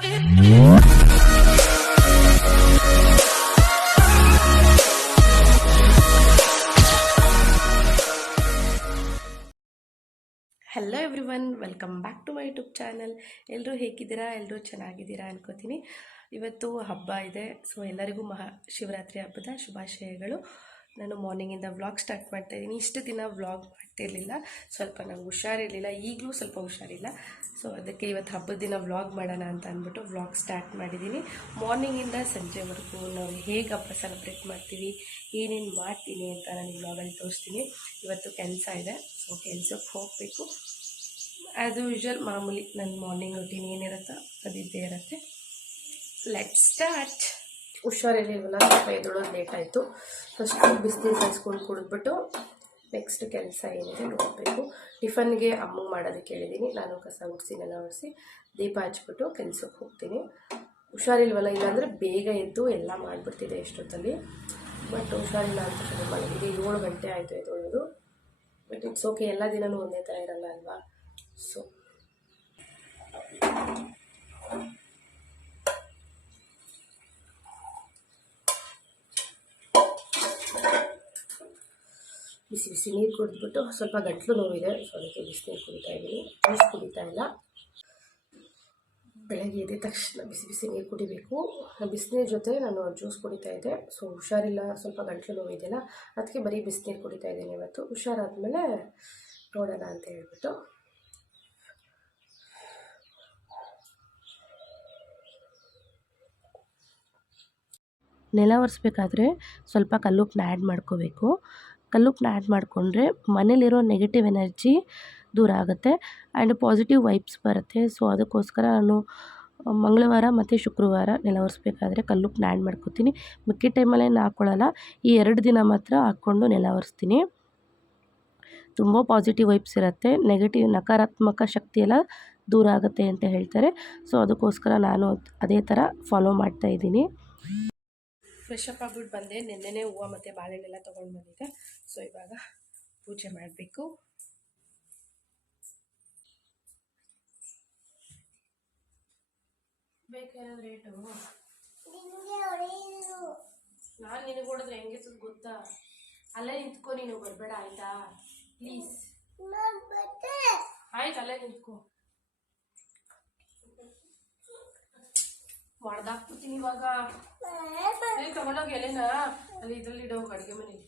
Hello everyone, welcome back to my YouTube channel. ಎಲ್ಲರೂ ಹೇಗಿದ್ದೀರಾ? ಎಲ್ಲರೂ ಚೆನ್ನಾಗಿದ್ದೀರಾ ಅನ್ಕೋತೀನಿ. ಇವತ್ತು ಹಬ್ಬ ಇದೆ, ಸೊ ಎಲ್ಲರಿಗೂ ಶಿವರಾತ್ರಿ ಹಬ್ಬದ ಶುಭಾಶಯಗಳು. ನಾನು ಮಾರ್ನಿಂಗಿಂದ ವ್ಲಾಗ್ ಸ್ಟಾರ್ಟ್ ಮಾಡ್ತಾ ಇದ್ದೀನಿ. ಇಷ್ಟು ದಿನ ವ್ಲಾಗ್ ಮಾಡ್ತಿರಲಿಲ್ಲ, ಸ್ವಲ್ಪ ನಂಗೆ ಹುಷಾರಿರಲಿಲ್ಲ, ಈಗಲೂ ಸ್ವಲ್ಪ ಹುಷಾರಿಲ್ಲ. ಸೊ ಅದಕ್ಕೆ ಇವತ್ತು ಹಬ್ಬದ ದಿನ ವ್ಲಾಗ್ ಮಾಡೋಣ ಅಂತ ಅಂದ್ಬಿಟ್ಟು ವ್ಲಾಗ್ ಸ್ಟಾರ್ಟ್ ಮಾಡಿದ್ದೀನಿ. ಮಾರ್ನಿಂಗಿಂದ ಸಂಜೆವರೆಗೂ ನಾವು ಹೇಗೆ ಹಬ್ಬ ಸೆಲೆಬ್ರೇಟ್ ಮಾಡ್ತೀವಿ, ಏನೇನು ಮಾಡ್ತೀನಿ ಅಂತ ನಾನು ಈ ವ್ಲಾಗಲ್ಲಿ ತೋರಿಸ್ತೀನಿ. ಇವತ್ತು ಕೆಲಸ ಇದೆ, ಸೊ ಕೆಲಸಕ್ಕೆ ಹೋಗಬೇಕು. ಆ್ಯಸ್ ಯೂಶ್ವಲ್ ಮಾಮೂಲಿ ನನ್ನ ಮಾರ್ನಿಂಗ್ ರೂಟೀನ್ ಏನಿರುತ್ತೋ ಅದಿದ್ದೇ ಇರುತ್ತೆ. Let start. ಹುಷಾರಿರಲಿಲ್ಲ, ಸ್ವಲ್ಪ ಎದ್ದೊಳೋದು ಲೇಟ್ ಆಯಿತು. ಫಸ್ಟ್ ಬಿಸಿನೀರು ಕಾಯಿಸ್ಕೊಂಡು ಕುಡಿದ್ಬಿಟ್ಟು ನೆಕ್ಸ್ಟ್ ಕೆಲಸ ಏನಿದೆ ನೋಡಬೇಕು. ಟಿಫನ್ಗೆ ಅಮ್ಮಗೆ ಮಾಡೋದಕ್ಕೆ ಹೇಳಿದ್ದೀನಿ. ನಾನು ಕಸ ಗುಡಿಸಿ ನೆಲ ಒರೆಸಿ ದೀಪ ಹಚ್ಬಿಟ್ಟು ಕೆಲಸಕ್ಕೆ ಹೋಗ್ತೀನಿ. ಹುಷಾರಿಲ್ವಲ್ಲ, ಇಲ್ಲಾಂದರೆ ಬೇಗ ಎದ್ದು ಎಲ್ಲ ಮಾಡಿಬಿಡ್ತಿದೆ ಎಷ್ಟೊತ್ತಲ್ಲಿ. ಬಟ್ ಹುಷಾರಿಲ್ಲ ಅಂತ ಶುರು ಮಾಡಿದ್ದೀನಿ. 7 ಗಂಟೆ ಆಯಿತು ಎದ್ದೊಳೋದು. ಬಟ್ ಇಟ್ಸ್ ಓಕೆ, ಎಲ್ಲ ದಿನವೂ ಒಂದೇ ಥರ ಇರಲ್ಲ ಅಲ್ವಾ. ಸೊ ಬಿಸಿ ಬಿಸಿ ನೀರು ಕುಡಿದ್ಬಿಟ್ಟು ಸ್ವಲ್ಪ ಗಂಟ್ಲು ನೋವಿದೆ, ಸೊ ಅದಕ್ಕೆ ಬಿಸಿನೀರು ಕುಡಿತಾ ಇದ್ದೀನಿ. ಜ್ಯೂಸ್ ಕುಡಿತಾ ಇಲ್ಲ. ಬೆಳಗ್ಗೆ ಎದ್ದ ತಕ್ಷಣ ಬಿಸಿ ಬಿಸಿ ನೀರು ಕುಡಿಬೇಕು. ಬಿಸಿನೀರು ಜೊತೆ ನಾನು ಜ್ಯೂಸ್ ಕುಡಿತಾ ಇದ್ದೆ. ಸೊ ಹುಷಾರಿಲ್ಲ, ಸ್ವಲ್ಪ ಗಂಟ್ಲು ನೋವಿದೆಯಲ್ಲ, ಅದಕ್ಕೆ ಬರೀ ಬಿಸಿನೀರು ಕುಡಿತಾ ಇದ್ದೀನಿ ಇವತ್ತು. ಹುಷಾರಾದ್ಮೇಲೆ ನೋಡೋಣ ಅಂತ ಹೇಳ್ಬಿಟ್ಟು. ನೆಲ ಒರೆಸ್ಬೇಕಾದ್ರೆ ಸ್ವಲ್ಪ ಕಲ್ಲುಪ್ಪನ್ನ ಆ್ಯಡ್ ಮಾಡ್ಕೋಬೇಕು. ಕಲ್ಲುಪ್ಪನ್ನ ಆ್ಯಡ್ ಮಾಡಿಕೊಂಡ್ರೆ ಮನೇಲಿರೋ ನೆಗೆಟಿವ್ ಎನರ್ಜಿ ದೂರ ಆಗುತ್ತೆ ಆ್ಯಂಡ್ ಪಾಸಿಟಿವ್ ವೈಬ್ಸ್ ಬರುತ್ತೆ. ಸೊ ಅದಕ್ಕೋಸ್ಕರ ನಾನು ಮಂಗಳವಾರ ಮತ್ತು ಶುಕ್ರವಾರ ನೆಲ ಒರೆಸ್ಬೇಕಾದ್ರೆ ಕಲ್ಲುಪ್ಪನ್ನ ಆ್ಯಡ್ ಮಾಡ್ಕೊತೀನಿ. ಮಿಕ್ಕಿದ ಟೈಮಲ್ಲೇನು ಹಾಕ್ಕೊಳ್ಳಲ್ಲ, ಈ 2 ದಿನ ಮಾತ್ರ ಹಾಕ್ಕೊಂಡು ನೆಲ ಒರೆಸ್ತೀನಿ. ತುಂಬ ಪಾಸಿಟಿವ್ ವೈಬ್ಸ್ ಇರುತ್ತೆ, ನೆಗೆಟಿವ್ ನಕಾರಾತ್ಮಕ ಶಕ್ತಿಯೆಲ್ಲ ದೂರ ಆಗುತ್ತೆ ಅಂತ ಹೇಳ್ತಾರೆ. ಸೊ ಅದಕ್ಕೋಸ್ಕರ ನಾನು ಅದೇ ಥರ ಫಾಲೋ ಮಾಡ್ತಾಯಿದ್ದೀನಿ. ಫ್ರೆಶ್ ಅಪ್ ಆಗ್ಬಿಟ್ಟು ಬಂದೆ. ನೆನ್ನೆನೇ ಹೂವು ಮತ್ತು ಬಾಳೆಹಣ್ಣೆಲ್ಲ ತೊಗೊಂಡು ಬಂದಿದ್ದೆ. ಸೊ ಇವಾಗ ಪೂಜೆ ಮಾಡಬೇಕು. ಬೇಕಾದ್ರೆ ರೇಟು ನಾನು ನಿನಗೆ ಹೊಡೆದ್ರೆ ಹೆಂಗೆ ಗೊತ್ತಾ? ಅಲ್ಲೇ ನಿಂತ್ಕೊ, ನೀನು ಬರಬೇಡ ಆಯಿತಾ? ಪ್ಲೀಸ್ ಆಯ್ತು, ಅಲ್ಲೇ ನಿಂತ್ಕೊ. ಹೊಡೆದಾಕ್ಬಿಡ್ತೀನಿ ಇವಾಗ. ತಗೊಂಡೋಗಿ ಎಲೆನಾ ಅಲ್ಲಿ ಇದ್ರಲ್ಲಿ ಇಡೋ ಅಡುಗೆ ಮನೇಲಿ.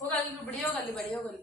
ಹೋಗಲ್ಲಿ ಬಿಡಿಯೋಗಲ್ಲಿ ಬಡಿಯೋಗಲ್ಲಿ.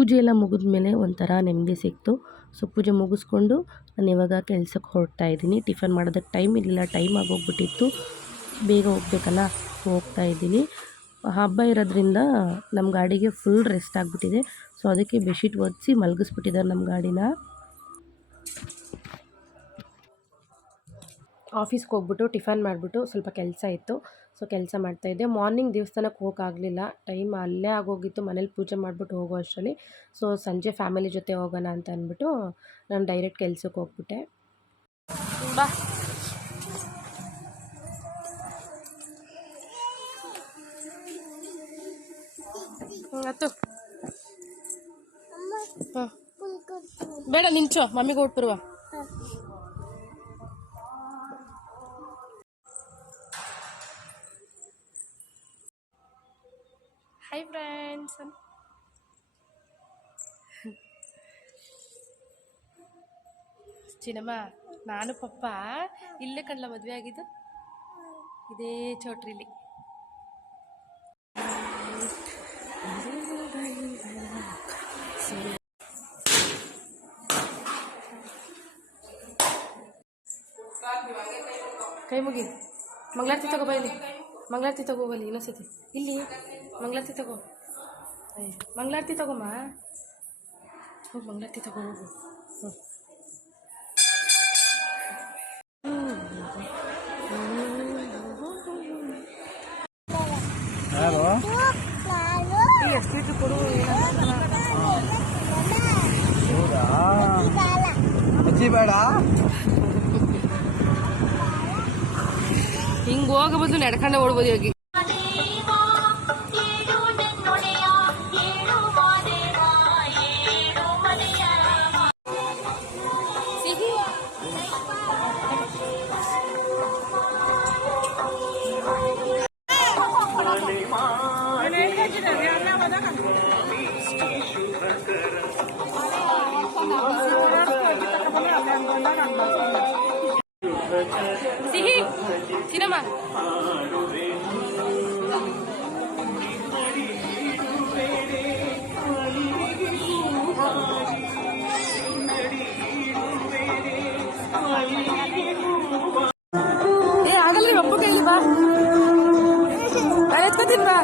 ಪೂಜೆ ಎಲ್ಲ ಮುಗಿದ್ಮೇಲೆ ಒಂಥರ ನೆಮ್ಮದಿ ಸಿಕ್ತು. ಸೊ ಪೂಜೆ ಮುಗಿಸ್ಕೊಂಡು ನಾನು ಇವಾಗ ಕೆಲ್ಸಕ್ಕೆ ಹೊರಡ್ತಾ ಇದ್ದೀನಿ. ಟಿಫನ್ ಮಾಡೋದಕ್ಕೆ ಟೈಮ್ ಇರಲಿಲ್ಲ, ಟೈಮ್ ಆಗೋಗ್ಬಿಟ್ಟಿತ್ತು, ಬೇಗ ಹೋಗ್ಬೇಕಲ್ಲ, ಹೋಗ್ತಾ ಇದ್ದೀನಿ. ಹಬ್ಬ ಇರೋದ್ರಿಂದ ನಮ್ಮ ಗಾಡಿಗೆ ಫುಲ್ ರೆಸ್ಟ್ ಆಗಿಬಿಟ್ಟಿದೆ. ಸೊ ಅದಕ್ಕೆ ಬೆಡ್ಶೀಟ್ ಒರೆಸಿ ಮಲಗಿಸ್ಬಿಟ್ಟಿದ್ದಾರೆ ನಮ್ಮ ಗಾಡಿನ. ಆಫೀಸ್ಗೆ ಹೋಗ್ಬಿಟ್ಟು ಟಿಫನ್ ಮಾಡಿಬಿಟ್ಟು ಸ್ವಲ್ಪ ಕೆಲಸ ಇತ್ತು, ಸೊ ಕೆಲಸ ಮಾಡ್ತಾಯಿದ್ದೆ. ಮಾರ್ನಿಂಗ್ ದೇವಸ್ಥಾನಕ್ಕೆ ಹೋಗೋಕ್ಕಾಗಲಿಲ್ಲ, ಟೈಮ್ ಅಲ್ಲೇ ಆಗೋಗಿತ್ತು ಮನೇಲಿ ಪೂಜೆ ಮಾಡಿಬಿಟ್ಟು ಹೋಗೋ ಅಷ್ಟರಲ್ಲಿ. ಸೊ ಸಂಜೆ ಫ್ಯಾಮಿಲಿ ಜೊತೆ ಹೋಗೋಣ ಅಂತ ಅಂದ್ಬಿಟ್ಟು ನಾನು ಡೈರೆಕ್ಟ್ ಕೆಲ್ಸಕ್ಕೆ ಹೋಗ್ಬಿಟ್ಟೆ. ಬಾ ಹತ್ತು ಬೇಡ ನಿಂಚೋ, ಮಮ್ಮಿಗೆ ಹೊಟ್ಬಿರುವ. ಹಾಯ್ ಫ್ರೆಂಡ್ಸ್, ಚಿನ್ನಮ್ಮ ನಾನು ಪಪ್ಪ ಇಲ್ಲೇ ಕಣ್ಲ ಮದುವೆ ಆಗಿದ್ದು, ಇದೇ ಚೌಟ್ರಿಲಿ. ಕೈ ಮುಗಿ, ಮಂಗಳಾರತಿ ತಗೋ ಬೈಲಿ, ಮಂಗಳಾರತಿ ತಗೋಬಲ್ಲಿ ಇನ್ನೊಂದ್ಸತಿ. ಇಲ್ಲಿ ಮಂಗಳಾರತಿ ತಗೋ, ಮಂಗಳಾರತಿ ತಗೋಮ್ಮ, ಹೋಗಿ ಮಂಗಳಾರತಿ ತಗೋ ಹೋಗು. ಎಷ್ಟು ಕೊಡು, ಬೇಡ ಹಿಂಗೆ ಹೋಗೋ ಬದಲು ನಡ್ಕೊಂಡೆ ಓಡ್ಬೋದು ಹೋಗಿ. ಸಿಹಿ ಚಿನ್ನಮ್ಮ, ಆಗಲ್ಲ ಒಬ್ಬ ಕೈಲಿ ಬಾ, ಎತ್ಕೋತೀನಿ ಬಾ,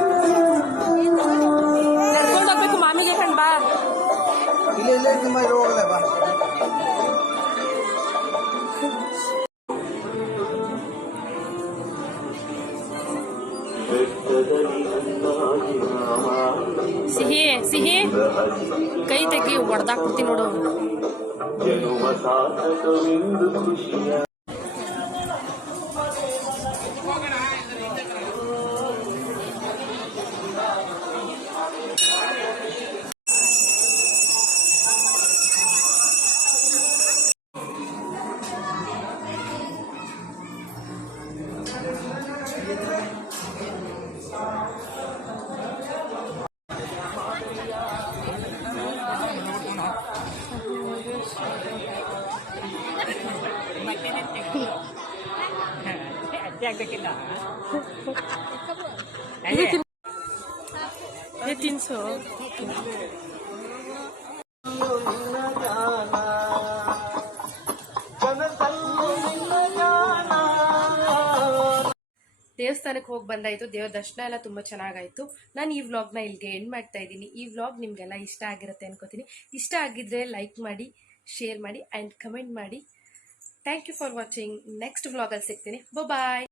ನಡ್ಕೊಂಡು ಹೋಗ್ಬೇಕು ಮಾಮಿಗೆ ಕಣ್ ಬಾ. ಬಾ ಸಿಹಿ ಸಿಹಿ ಕೈ ತೆಗಿ, ಹೊಡೆದಾಕ್ಬಿಡ್ತೀನಿ ನೋಡು. ತಿನ್ಸು. ದೇವಸ್ಥಾನಕ್ಕೆ ಹೋಗಿ ಬಂದಾಯಿತು, ದೇವ್ರ ದರ್ಶನ ಎಲ್ಲ ತುಂಬ ಚೆನ್ನಾಗಾಯಿತು. ನಾನು ಈ ವ್ಲಾಗ್ನ ಇಲ್ಲಿಗೆ ಎಂಡ್ ಮಾಡ್ತಾ ಇದ್ದೀನಿ. ಈ ವ್ಲಾಗ್ ನಿಮಗೆಲ್ಲ ಇಷ್ಟ ಆಗಿರುತ್ತೆ ಅನ್ಕೋತೀನಿ. ಇಷ್ಟ ಆಗಿದ್ರೆ ಲೈಕ್ ಮಾಡಿ, ಶೇರ್ ಮಾಡಿ ಆ್ಯಂಡ್ ಕಮೆಂಟ್ ಮಾಡಿ. Thank you for watching. Next ವ್ಲಾಗಲ್ಲಿ ಸಿಗ್ತೀನಿ. ಬಾಯ್.